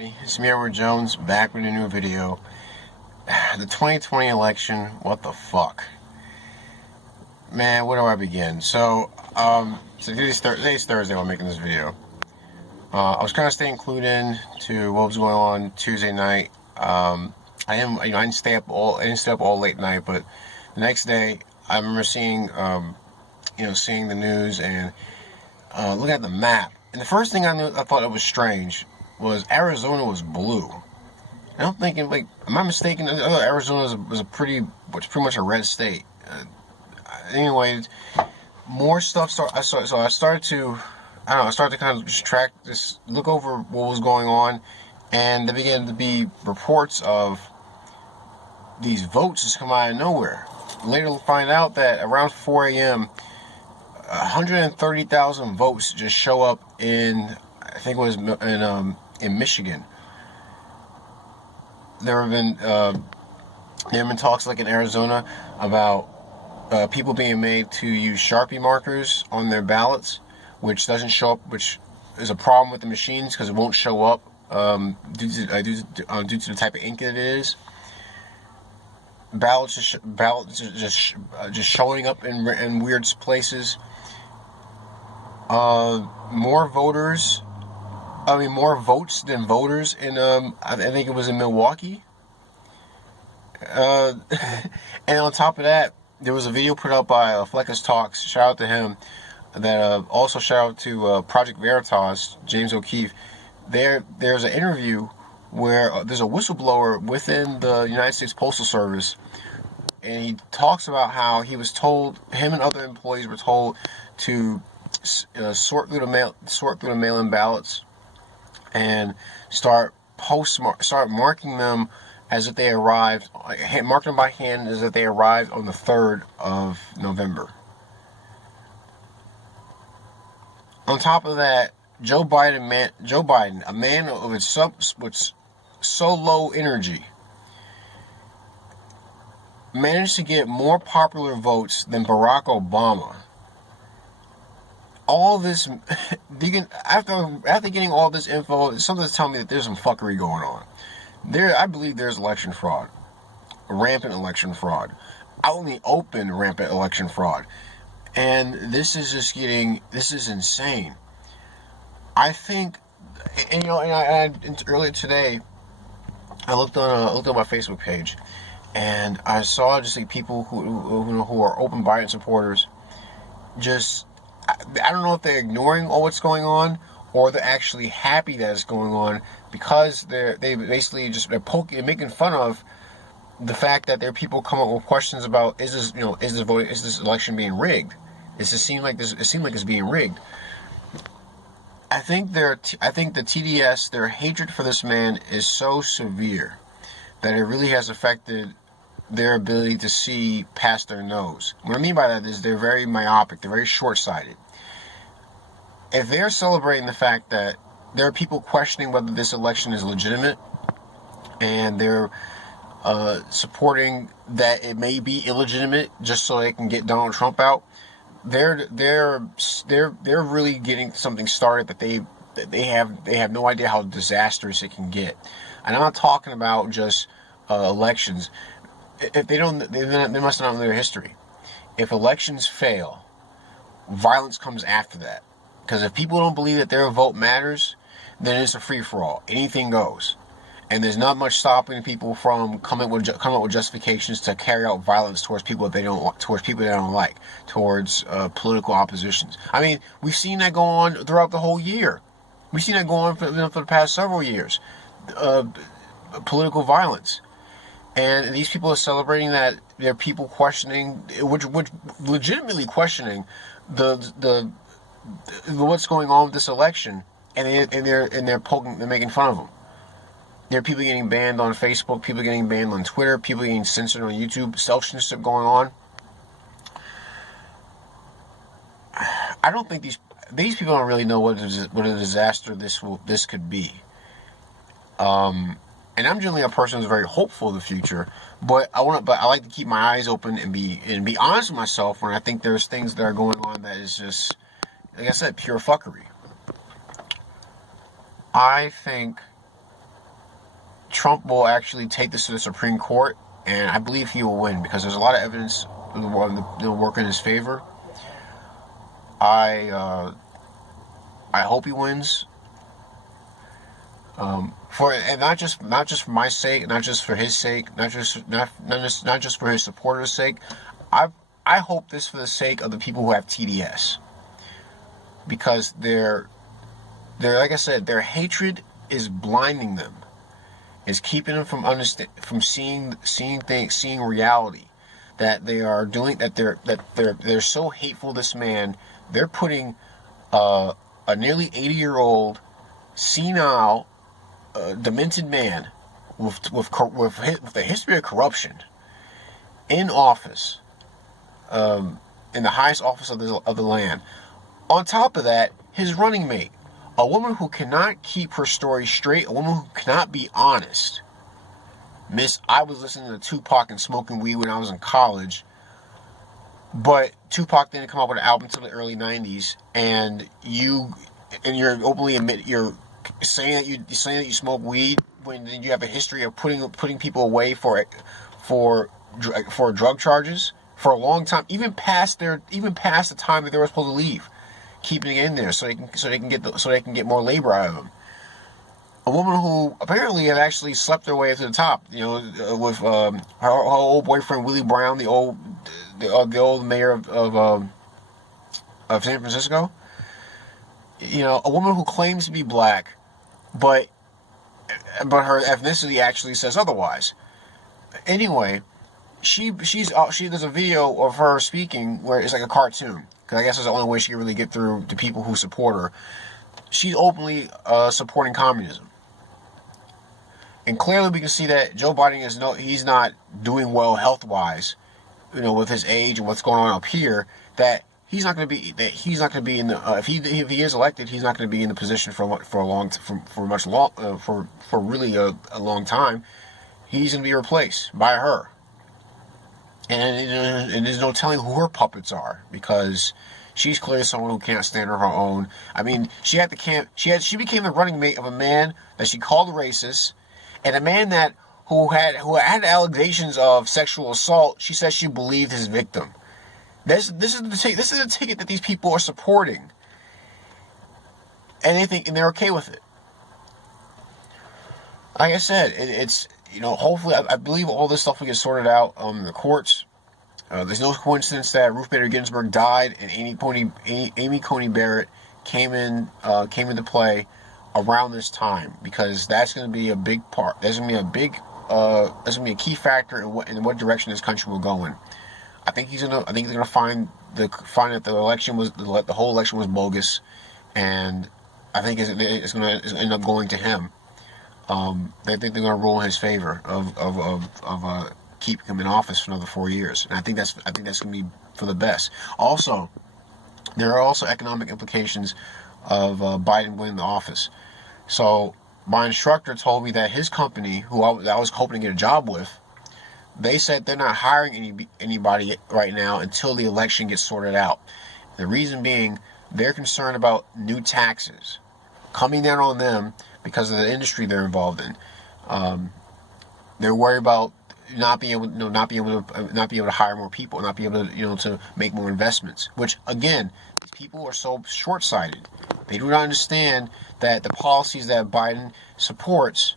It's me, Edward Jones, back with a new video. The 2020 election, what the fuck? Man, where do I begin? So today's Thursday when I'm making this video. I was kind of staying clued in to what was going on Tuesday night. I didn't stay up all late night, but the next day I remember seeing the news and looking at the map. And the first thing I thought it was strange was Arizona was blue. And I'm thinking, like, am I mistaken? Arizona was pretty much a red state. Anyway, more stuff I started to kind of just look over what was going on, and there began to be reports of these votes just come out of nowhere. Later, to find out that around 4 a.m., 130,000 votes just show up in, I think it was in Michigan. There have been talks like in Arizona about people being made to use Sharpie markers on their ballots, which doesn't show up, which is a problem with the machines because it won't show up due to the type of ink that it is. Ballots just showing up in weird places. More votes than voters in I think it was in Milwaukee. And on top of that, there was a video put up by Fleckus Talks. Shout out to him. That also shout out to Project Veritas, James O'Keefe. There's an interview where there's a whistleblower within the United States Postal Service, and he talks about how he was told, him and other employees were told to sort through the mail-in ballots and start marking them as if they arrived, mark them by hand as if they arrived on the 3rd of November. On top of that, Joe Biden, a man with so low energy, managed to get more popular votes than Barack Obama. All this, after getting all this info, something's telling me that there's some fuckery going on. I believe there's election fraud, rampant election fraud, out in the open rampant election fraud, and this is insane. I think, earlier today, I looked on my Facebook page, and I saw just like people who are open Biden supporters. I don't know if they're ignoring all what's going on, or they're actually happy that it's going on because they're making fun of the fact that there are people come up with questions about is this election being rigged? It seemed like it's being rigged. I think the TDS, their hatred for this man is so severe that it really has affected their ability to see past their nose. What I mean by that is they're very myopic, they're very short-sighted. If they're celebrating the fact that there are people questioning whether this election is legitimate, and they're supporting that it may be illegitimate just so they can get Donald Trump out, they're really getting something started that they have no idea how disastrous it can get. And I'm not talking about just elections. If they must not know their history. If elections fail, violence comes after that. Because if people don't believe that their vote matters, then it's a free-for-all. Anything goes. And there's not much stopping people from coming up with justifications to carry out violence towards people that they don't like, towards political oppositions. I mean, we've seen that go on throughout the whole year. We've seen that go on for the past several years. Political violence. And these people are celebrating that there are people questioning, which legitimately questioning the what's going on with this election, and they're making fun of them. There are people getting banned on Facebook, people getting banned on Twitter, people getting censored on YouTube, self-censorship going on. I don't think these people don't really know what a disaster this could be. And I'm generally a person who's very hopeful of the future, but I like to keep my eyes open and be honest with myself when I think there's things that are going on that is just, like I said, pure fuckery. I think Trump will actually take this to the Supreme Court, and I believe he will win because there's a lot of evidence that will work in his favor. I hope he wins. And not just for my sake, not just for his sake, not just for his supporters' sake. I hope this for the sake of the people who have TDS, because they're like I said, their hatred is blinding them. It's keeping them from seeing reality. That they are doing that. They're so hateful. This man, they're putting a nearly 80-year-old senile, demented man with a history of corruption in office, in the highest office of the land. On top of that, his running mate, a woman who cannot keep her story straight, a woman who cannot be honest. Miss, I was listening to Tupac and smoking weed when I was in college, but Tupac didn't come out with an album until the early 90s, and you're openly you're saying that you smoke weed when you have a history of putting people away for drug charges for a long time, even past the time that they were supposed to leave, keeping it in there so they can get more labor out of them. A woman who apparently had actually slept her way to the top, with her old boyfriend Willie Brown, the old mayor of San Francisco. A woman who claims to be black, but her ethnicity actually says otherwise. Anyway, she there's a video of her speaking where it's like a cartoon, because I guess it's the only way she can really get through to people who support her. She's openly supporting communism. And clearly we can see that Joe Biden he's not doing well health-wise, with his age and what's going on up here, that he's not going to be in the if he is elected, he's not going to be in the position for really a long time. He's going to be replaced by her. And there's no telling who her puppets are, because she's clearly someone who can't stand on her own. I mean, she became the running mate of a man that she called racist, and a man who had allegations of sexual assault. She said she believed his victim. This is the ticket that these people are supporting, and they're okay with it. Like I said, it's hopefully I believe all this stuff will get sorted out in the courts. There's no coincidence that Ruth Bader Ginsburg died and Amy Coney Barrett came into play around this time, because that's going to be a big part. There's going to be a key factor in what direction this country will go in. I think they're going to find that the whole election was bogus, and I think it's going to end up going to him. They think they're going to rule in his favor of keeping him in office for another 4 years, and I think that's going to be for the best. Also, there are also economic implications of Biden winning the office. So my instructor told me that his company, who I was hoping to get a job with, they said they're not hiring anybody right now until the election gets sorted out. The reason being, they're concerned about new taxes coming down on them because of the industry they're involved in. They're worried about not being able to hire more people, not be able to to make more investments. Which again, these people are so short-sighted. They do not understand that the policies that Biden supports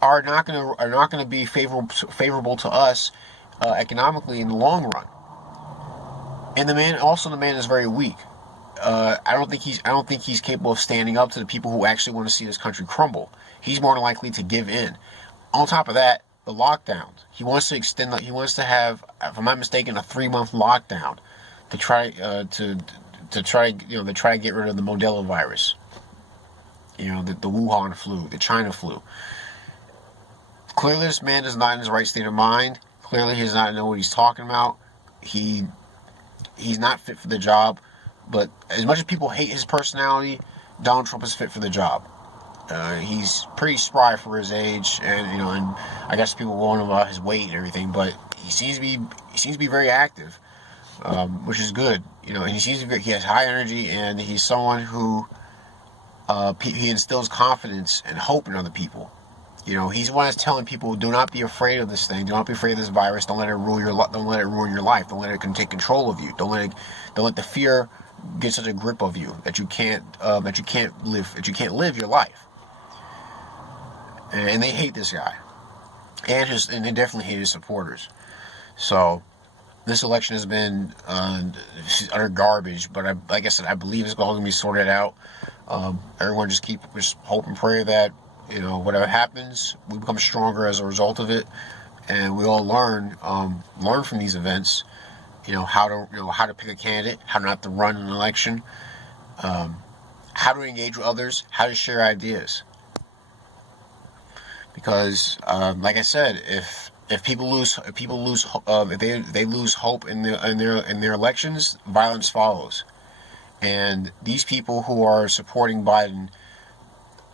are not going to be favorable to us economically in the long run. And the man is very weak. I don't think he's capable of standing up to the people who actually want to see this country crumble. He's more than likely to give in. On top of that, the lockdowns. He wants to have, if I'm not mistaken, a 3-month lockdown to try to get rid of the Modelo virus. The Wuhan flu, the China flu. Clearly, this man is not in his right state of mind. Clearly, he does not know what he's talking about. He's not fit for the job. But as much as people hate his personality, Donald Trump is fit for the job. He's pretty spry for his age, and and I guess people warn him about his weight and everything. But he seems to be very active, which is good. And he has high energy, and he's someone who he instills confidence and hope in other people. You know, he's the one that's telling people, do not be afraid of this thing. Do not be afraid of this virus. Don't let it ruin your life. Don't let it ruin your life. Don't let it take control of you. Don't let the fear get such a grip of you that you can't live your life. And they hate this guy, and they definitely hate his supporters. So this election has been utter garbage. But like I said, I believe it's all going to be sorted out. Everyone just hope and pray that, you know, whatever happens, we become stronger as a result of it, and we all learn from these events. You know how to pick a candidate, how not to run an election, how to engage with others, how to share ideas. Because, like I said, if they lose hope in their elections, violence follows. And these people who are supporting Biden,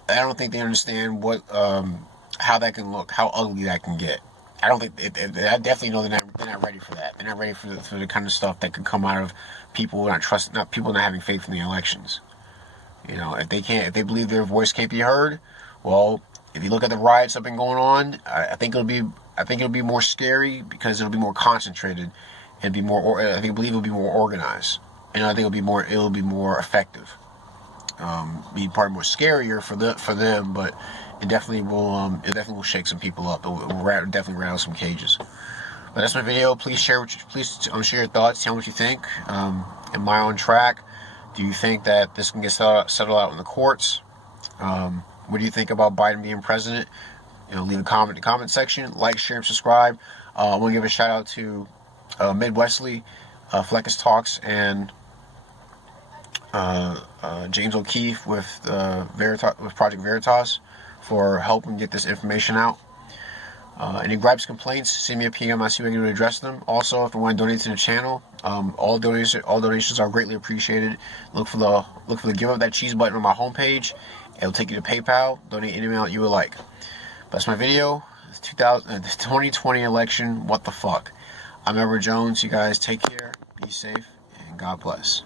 I don't think they understand how that can look, how ugly that can get. I don't think I definitely know they're not ready for that. They're not ready for the kind of stuff that could come out of people not having faith in the elections. You know, if they believe their voice can't be heard, well, if you look at the riots that have been going on, I think it'll be more scary because it'll be more concentrated and I believe it'll be more organized, and I think it'll be more effective. Be probably more scarier for them, but it definitely will shake some people up. It will definitely rattle some cages. But that's my video. Please share your thoughts. Tell me what you think. Am I on track? Do you think that this can get settled out in the courts? What do you think about Biden being president? You know, leave a comment in the comment section. Like, share, and subscribe. I want to give a shout out to Midwesley, Fleckus Talks, and James O'Keefe with Project Veritas for helping get this information out. Any gripes, complaints, send me a PM. I'll see if I can address them. Also, if you want to donate to the channel, all donations are greatly appreciated. Look for the give up that cheese button on my homepage. It'll take you to PayPal. Donate any amount you would like. That's my video. The 2020 election. What the fuck? I'm Edward Jones. You guys take care. Be safe and God bless.